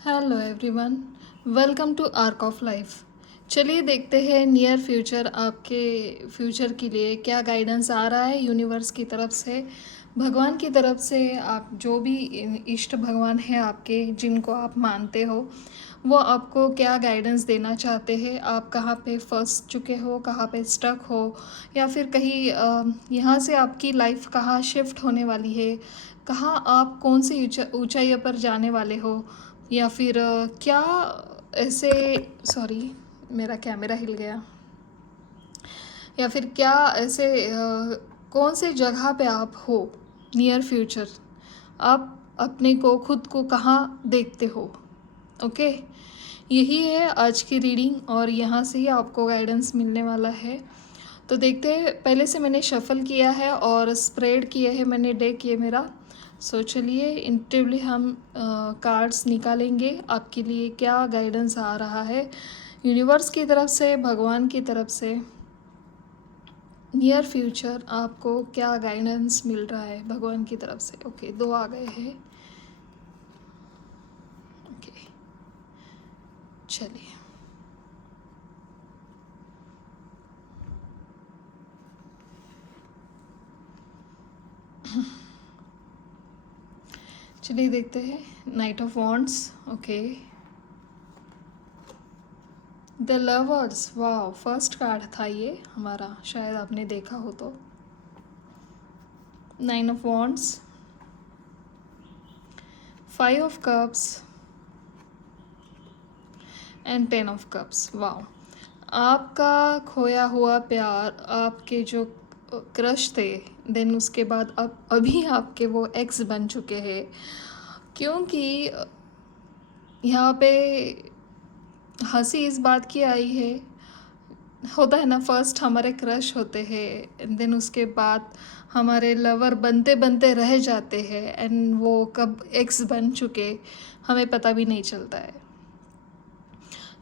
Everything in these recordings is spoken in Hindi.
Hello everyone, welcome to Arc of Life. चलिए देखते हैं नियर फ्यूचर आपके फ्यूचर के लिए क्या गाइडेंस आ रहा है यूनिवर्स की तरफ से, भगवान की तरफ से। आप जो भी इष्ट भगवान है आपके, जिनको आप मानते हो, वो आपको क्या गाइडेंस देना चाहते हैं। आप कहाँ पे फंस चुके हो, कहाँ पे स्टक हो, या फिर कहीं यहाँ से आपकी लाइफ कहाँ शिफ्ट होने वाली है, कहाँ आप कौन सी ऊंचाइयों पर जाने वाले हो, या फिर क्या ऐसे, सॉरी मेरा कैमरा हिल गया, या फिर क्या ऐसे कौन से जगह पे आप हो नियर फ्यूचर, आप अपने को खुद को कहाँ देखते हो। ओके, यही है आज की रीडिंग और यहाँ से ही आपको गाइडेंस मिलने वाला है। तो देखते हैं, पहले से मैंने शफल किया है और स्प्रेड किए है मैंने, डेक ये मेरा। सो चलिए इंटिवली हम कार्ड्स निकालेंगे आपके लिए क्या गाइडेंस आ रहा है यूनिवर्स की तरफ से, भगवान की तरफ से। नियर फ्यूचर आपको क्या गाइडेंस मिल रहा है भगवान की तरफ से। ओके, दो आ गए हैं। ओके, चलिए चलिए देखते हैं। Night of wands. Okay, the lovers. वाह, फर्स्ट कार्ड था ये हमारा, शायद आपने देखा हो तो। Nine of wands, five of cups and ten of cups. वाह, आपका खोया हुआ प्यार, आपके जो क्रश थे, देन उसके बाद अब अभी आपके वो एक्स बन चुके हैं। क्योंकि यहाँ पे हंसी इस बात की आई है, होता है ना, फर्स्ट हमारे क्रश होते हैं एंड देन उसके बाद हमारे लवर बनते बनते रह जाते हैं एंड वो कब एक्स बन चुके हमें पता भी नहीं चलता है।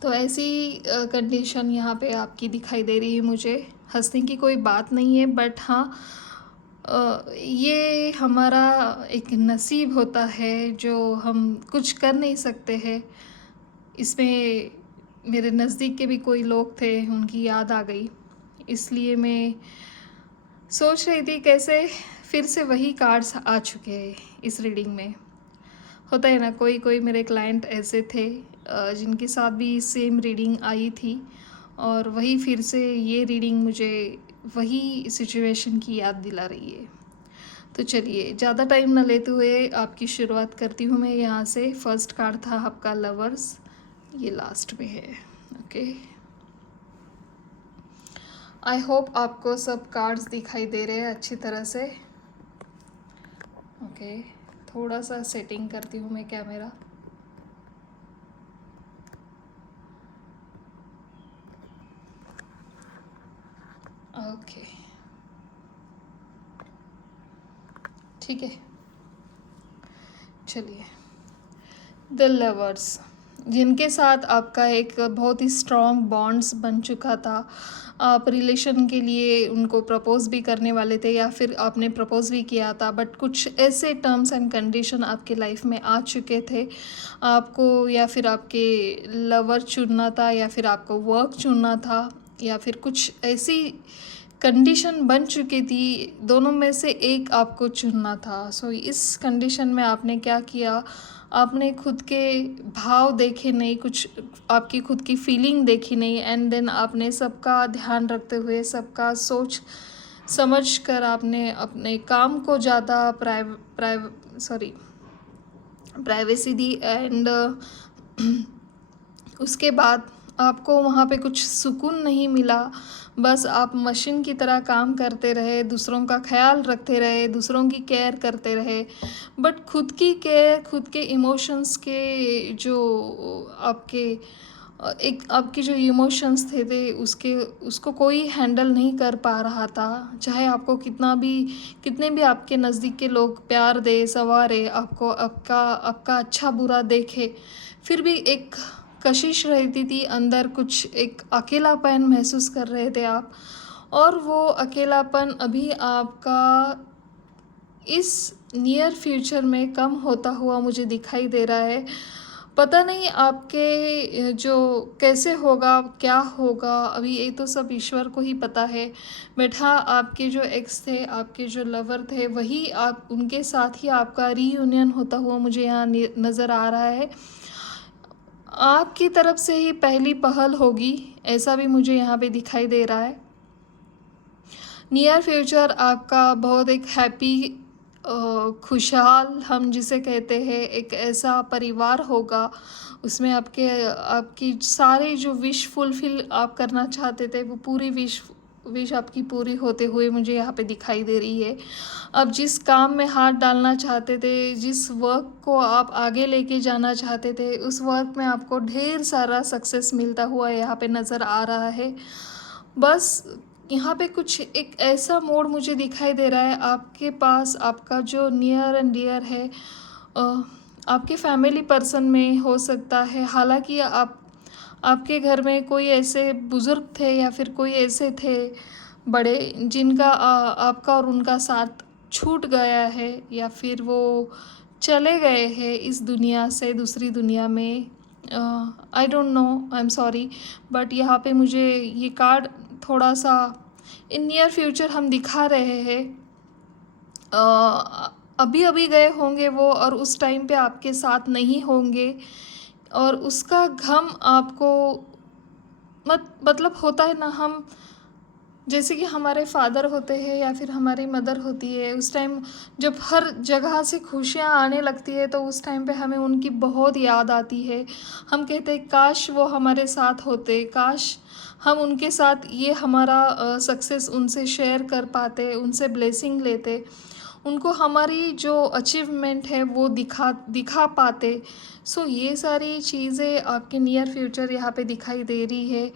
तो ऐसी कंडीशन यहाँ पे आपकी दिखाई दे रही है मुझे। हंसने की कोई बात नहीं है, बट हाँ, ये हमारा एक नसीब होता है जो हम कुछ कर नहीं सकते हैं। इसमें मेरे नज़दीक के भी कोई लोग थे, उनकी याद आ गई, इसलिए मैं सोच रही थी कैसे फिर से वही कार्ड्स आ चुके हैं इस रीडिंग में। होता है ना, कोई कोई मेरे क्लाइंट ऐसे थे जिनके साथ भी सेम रीडिंग आई थी, और वही फिर से ये रीडिंग मुझे वही सिचुएशन की याद दिला रही है। तो चलिए ज़्यादा टाइम ना लेते हुए आपकी शुरुआत करती हूँ मैं यहाँ से। फर्स्ट कार्ड था आपका लवर्स, ये लास्ट में है। ओके, आई होप आपको सब कार्ड्स दिखाई दे रहे हैं अच्छी तरह से। ओके, थोड़ा सा सेटिंग करती हूँ मैं कैमरा। ओके, ठीक है, चलिए। द लवर्स, जिनके साथ आपका एक बहुत ही स्ट्रॉन्ग बॉन्ड्स बन चुका था, आप रिलेशन के लिए उनको प्रपोज भी करने वाले थे या फिर आपने प्रपोज भी किया था, बट कुछ ऐसे टर्म्स एंड कंडीशन आपके लाइफ में आ चुके थे, आपको या फिर आपके लवर चुनना था या फिर आपको वर्क चुनना था, या फिर कुछ ऐसी कंडीशन बन चुकी थी, दोनों में से एक आपको चुनना था। सो इस कंडीशन में आपने क्या किया, आपने खुद के भाव देखे नहीं, कुछ आपकी खुद की फीलिंग देखी नहीं, एंड देन आपने सबका ध्यान रखते हुए, सबका सोच समझ कर आपने अपने काम को ज़्यादा प्राइवेसी दी, एंड उसके बाद आपको वहाँ पे कुछ सुकून नहीं मिला। बस आप मशीन की तरह काम करते रहे, दूसरों का ख्याल रखते रहे, दूसरों की केयर करते रहे, बट खुद की केयर, खुद के इमोशंस के जो आपके एक आपके जो इमोशंस थे उसके उसको कोई हैंडल नहीं कर पा रहा था। चाहे आपको कितने भी आपके नज़दीक के लोग प्यार दे, सवारे आपको, आपका आपका अच्छा बुरा देखे, फिर भी एक कशिश रहती थी अंदर, कुछ एक अकेलापन महसूस कर रहे थे आप। और वो अकेलापन अभी आपका इस नियर फ्यूचर में कम होता हुआ मुझे दिखाई दे रहा है। पता नहीं आपके जो कैसे होगा, क्या होगा, अभी ये तो सब ईश्वर को ही पता है। बट हाँ, आपके जो एक्स थे, आपके जो लवर थे, वही आप उनके साथ ही आपका रीयूनियन होता हुआ मुझे यहाँ नज़र आ रहा है। आपकी तरफ से ही पहली पहल होगी, ऐसा भी मुझे यहाँ पे दिखाई दे रहा है। नियर फ्यूचर आपका बहुत एक हैप्पी, खुशहाल, हम जिसे कहते हैं, एक ऐसा परिवार होगा। उसमें आपकी सारी जो विश फुलफिल आप करना चाहते थे, वो पूरी विश आपकी पूरी होते हुए मुझे यहाँ पे दिखाई दे रही है। अब जिस काम में हाथ डालना चाहते थे, जिस वर्क को आप आगे लेके जाना चाहते थे, उस वर्क में आपको ढेर सारा सक्सेस मिलता हुआ यहाँ पे नज़र आ रहा है। बस यहाँ पे कुछ एक ऐसा मोड़ मुझे दिखाई दे रहा है, आपके पास आपका जो नियर एंड डियर है, आपके फैमिली पर्सन में हो सकता है। हालांकि आपके घर में कोई ऐसे बुज़ुर्ग थे या फिर कोई ऐसे थे बड़े, जिनका आपका और उनका साथ छूट गया है, या फिर वो चले गए हैं इस दुनिया से दूसरी दुनिया में। I don't know, I am sorry, but यहाँ पे मुझे ये कार्ड थोड़ा सा इन नियर फ्यूचर हम दिखा रहे हैं। अभी अभी गए होंगे वो, और उस टाइम पे आपके साथ नहीं होंगे, और उसका गम आपको मतलब होता है ना, हम जैसे कि हमारे फादर होते हैं या फिर हमारी मदर होती है, उस टाइम जब हर जगह से खुशियाँ आने लगती है, तो उस टाइम पे हमें उनकी बहुत याद आती है। हम कहते हैं काश वो हमारे साथ होते, काश हम उनके साथ ये हमारा सक्सेस उनसे शेयर कर पाते, उनसे ब्लेसिंग लेते, उनको हमारी जो अचीवमेंट है वो दिखा पाते। सो ये सारी चीज़ें आपके नियर फ्यूचर यहाँ पे दिखाई दे रही है।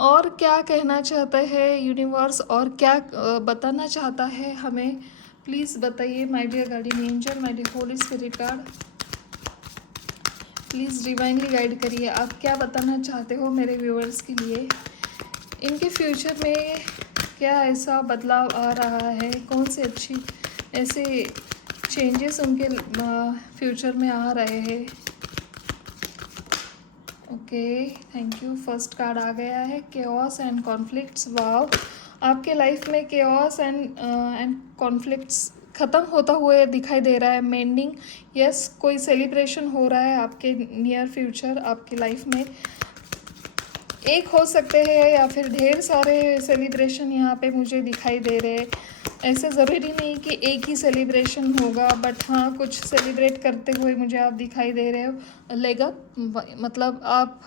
और क्या कहना चाहता है यूनिवर्स, और क्या बताना चाहता है हमें, प्लीज़ बताइए my dear guardian angel, my dear holy spirit guard, please divinely guide करिए। आप क्या बताना चाहते हो मेरे व्यूअर्स के लिए। इनके फ्यूचर में क्या ऐसा बदलाव आ रहा है, कौन से अच्छी ऐसे चेंजेस उनके फ्यूचर में आ रहे हैं। Okay, thank you. First card आ गया है केओस एंड कॉन्फ्लिक्ट्स। वाव, आपके लाइफ में केओस एंड कॉन्फ्लिक्ट्स ख़त्म होता हुए दिखाई दे रहा है। मेंडिंग, यस, कोई सेलिब्रेशन हो रहा है आपके नियर फ्यूचर, आपकी लाइफ में एक हो सकते हैं या फिर ढेर सारे सेलिब्रेशन यहाँ पे मुझे दिखाई दे रहे हैं। ऐसे ज़रूरी नहीं कि एक ही सेलिब्रेशन होगा, बट हाँ, कुछ सेलिब्रेट करते हुए मुझे आप दिखाई दे रहे हो। लेग अप, मतलब आप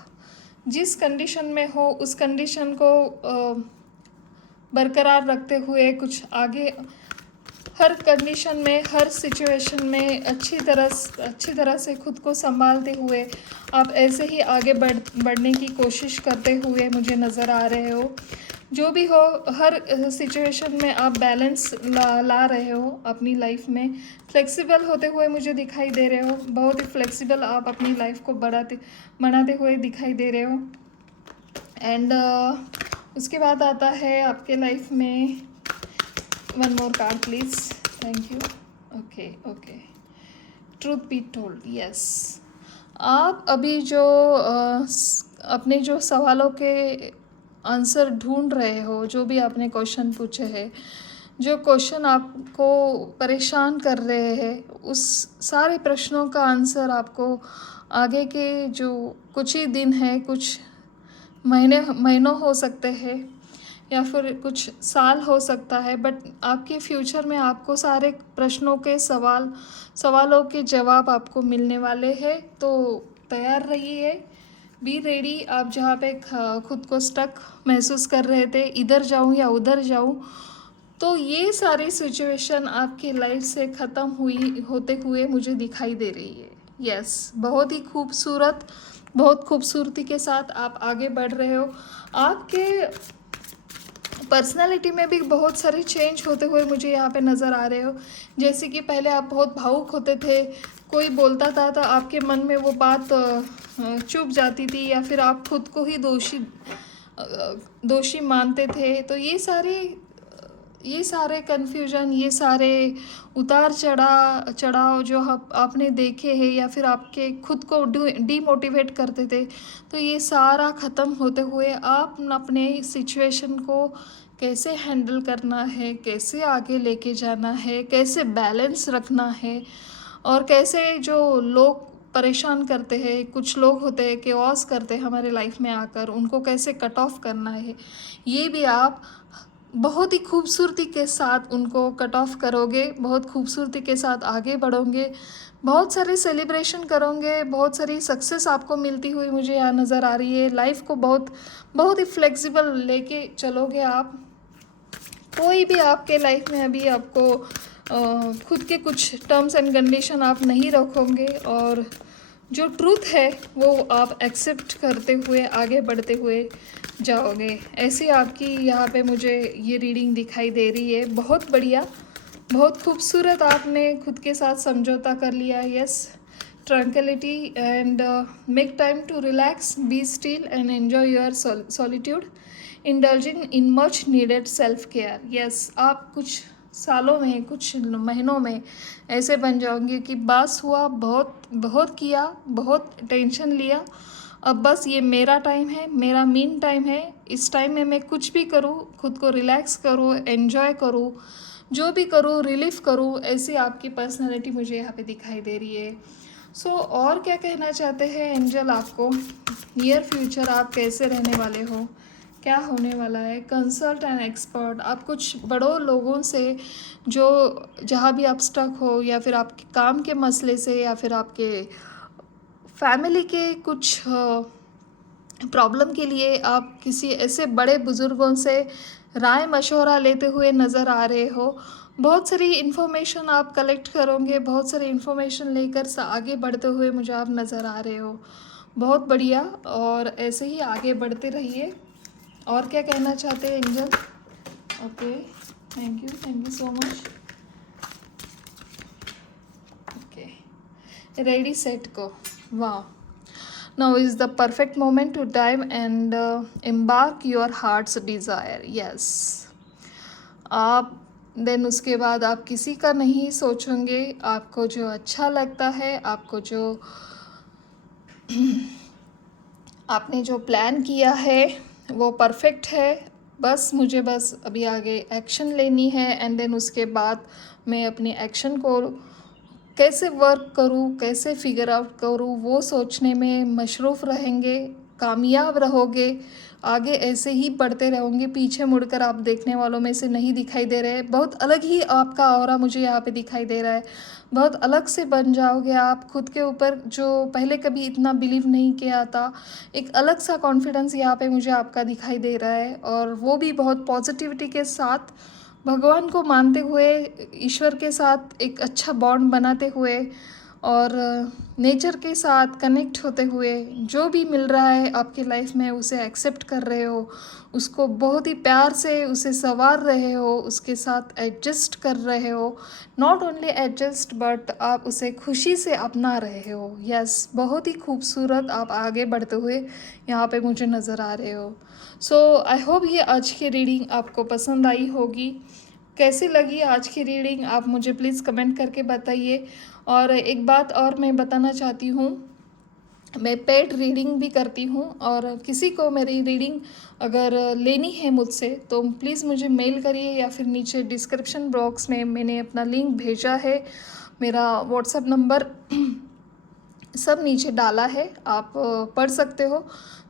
जिस कंडीशन में हो उस कंडीशन को बरकरार रखते हुए कुछ आगे, हर कंडीशन में, हर सिचुएशन में अच्छी तरह से खुद को संभालते हुए आप ऐसे ही आगे बढ़ने की कोशिश करते हुए मुझे नज़र आ रहे हो। जो भी हो, हर सिचुएशन में आप बैलेंस ला रहे हो अपनी लाइफ में, फ्लेक्सिबल होते हुए मुझे दिखाई दे रहे हो। बहुत ही फ्लेक्सिबल आप अपनी लाइफ को बनाते हुए दिखाई दे रहे हो। एंड उसके बाद आता है आपके लाइफ में, one more card please, thank you. Okay, truth be told, yes. आप अभी जो अपने जो सवालों के आंसर ढूंढ रहे हो, जो भी आपने क्वेश्चन पूछे हैं, जो क्वेश्चन आपको परेशान कर रहे हैं, उस सारे प्रश्नों का आंसर आपको आगे के जो कुछ ही दिन है, कुछ महीनों हो सकते हैं या फिर कुछ साल हो सकता है, बट आपके फ्यूचर में आपको सारे प्रश्नों के सवालों के जवाब आपको मिलने वाले हैं। तो तैयार रहिए, बी रेडी। आप जहाँ पे खुद को स्टक महसूस कर रहे थे, इधर जाऊँ या उधर जाऊँ, तो ये सारी सिचुएशन आपकी लाइफ से ख़त्म होते हुए मुझे दिखाई दे रही है। यस, बहुत ही बहुत खूबसूरती के साथ आप आगे बढ़ रहे हो। आपके पर्सनालिटी में भी बहुत सारे चेंज होते हुए मुझे यहाँ पे नज़र आ रहे हो। जैसे कि पहले आप बहुत भावुक होते थे, कोई बोलता था तो आपके मन में वो बात चुभ जाती थी, या फिर आप खुद को ही दोषी मानते थे। तो ये सारे कन्फ्यूजन, ये सारे उतार चढ़ाव जो आपने देखे हैं या फिर आपके खुद को डीमोटिवेट करते थे, तो ये सारा ख़त्म होते हुए आप अपने सिचुएशन को कैसे हैंडल करना है, कैसे आगे लेके जाना है, कैसे बैलेंस रखना है, और कैसे जो लोग परेशान करते हैं, कुछ लोग होते हैं केओस करते हैं हमारे लाइफ में आकर, उनको कैसे कट ऑफ करना है, ये भी आप बहुत ही खूबसूरती के साथ उनको कट ऑफ करोगे, बहुत खूबसूरती के साथ आगे बढ़ोगे, बहुत सारे सेलिब्रेशन करोगे, बहुत सारी सक्सेस आपको मिलती हुई मुझे यहाँ नज़र आ रही है। लाइफ को बहुत बहुत ही फ्लेक्सिबल लेके चलोगे आप। कोई भी आपके लाइफ में अभी आपको खुद के कुछ टर्म्स एंड कंडीशन आप नहीं रखोगे, और जो ट्रूथ है वो आप एक्सेप्ट करते हुए आगे बढ़ते हुए जाओगे। ऐसी आपकी यहाँ पे मुझे ये रीडिंग दिखाई दे रही है। बहुत बढ़िया, बहुत खूबसूरत आपने खुद के साथ समझौता कर लिया। Yes, tranquillity and make time to relax, be still and enjoy your solitude, indulging in much needed self care. Yes, आप कुछ सालों में, कुछ महीनों में ऐसे बन जाओगे कि बस हुआ, बहुत बहुत किया, बहुत टेंशन लिया, अब बस ये मेरा टाइम है, मेरा मीन टाइम है, इस टाइम में मैं कुछ भी करूँ, खुद को रिलैक्स करूँ, एन्जॉय करूँ, जो भी करूँ रिलीफ करूँ। ऐसी आपकी पर्सनालिटी मुझे यहाँ पे दिखाई दे रही है। सो और क्या कहना चाहते हैं एंजल आपको, नियर फ्यूचर आप कैसे रहने वाले हो, क्या होने वाला है। कंसल्ट एंड एक्सपर्ट, आप कुछ बड़ों लोगों से जो जहाँ भी आप स्टक हो, या फिर आपके काम के मसले से, या फिर आपके फैमिली के कुछ प्रॉब्लम के लिए आप किसी ऐसे बड़े बुज़ुर्गों से राय मशवरा लेते हुए नज़र आ रहे हो। बहुत सारी इन्फॉर्मेशन आप कलेक्ट करोगे, बहुत सारी इन्फॉर्मेशन लेकर आगे बढ़ते हुए मुझे आप नज़र आ रहे हो। बहुत बढ़िया, और ऐसे ही आगे बढ़ते रहिए। और क्या कहना चाहते हैं angel? Okay, thank you so much. Okay, ready set को, वाह। Now is the perfect moment to dive and embark your heart's desire. Yes. आप देन उसके बाद आप किसी का नहीं सोचोगे, आपको जो अच्छा लगता है, आपको जो आपने जो प्लान किया है वो परफेक्ट है। बस मुझे अभी आगे एक्शन लेनी है, एंड देन उसके बाद मैं अपनी एक्शन को कैसे वर्क करूँ, कैसे फिगर आउट करूँ, वो सोचने में मशरूफ़ रहेंगे। कामयाब रहोगे, आगे ऐसे ही बढ़ते रहोगे, पीछे मुड़कर आप देखने वालों में से नहीं दिखाई दे रहे। बहुत अलग ही आपका ऑरा मुझे यहाँ पे दिखाई दे रहा है। बहुत अलग से बन जाओगे आप, खुद के ऊपर जो पहले कभी इतना बिलीव नहीं किया था। एक अलग सा कॉन्फिडेंस यहाँ पे मुझे आपका दिखाई दे रहा है, और वो भी बहुत पॉजिटिविटी के साथ, भगवान को मानते हुए, ईश्वर के साथ एक अच्छा बॉन्ड बनाते हुए, और नेचर के साथ कनेक्ट होते हुए, जो भी मिल रहा है आपकी लाइफ में उसे एक्सेप्ट कर रहे हो, उसको बहुत ही प्यार से उसे संवार रहे हो, उसके साथ एडजस्ट कर रहे हो। नॉट ओनली एडजस्ट, बट आप उसे खुशी से अपना रहे हो। यस, बहुत ही खूबसूरत आप आगे बढ़ते हुए यहाँ पे मुझे नज़र आ रहे हो। सो आई होप ये आज की रीडिंग आपको पसंद आई होगी। कैसी लगी आज की रीडिंग आप मुझे प्लीज़ कमेंट करके बताइए। और एक बात और मैं बताना चाहती हूँ, मैं पेड रीडिंग भी करती हूँ, और किसी को मेरी रीडिंग अगर लेनी है मुझसे तो प्लीज़ मुझे मेल करिए, या फिर नीचे डिस्क्रिप्शन बॉक्स में मैंने अपना लिंक भेजा है, मेरा व्हाट्सएप नंबर सब नीचे डाला है, आप पढ़ सकते हो,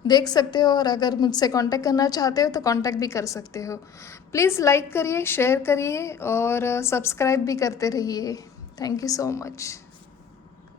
देख सकते हो, और अगर मुझसे कांटेक्ट करना चाहते हो तो कांटेक्ट भी कर सकते हो। प्लीज़ लाइक करिए, शेयर करिए, और सब्सक्राइब भी करते रहिए। Thank you so much.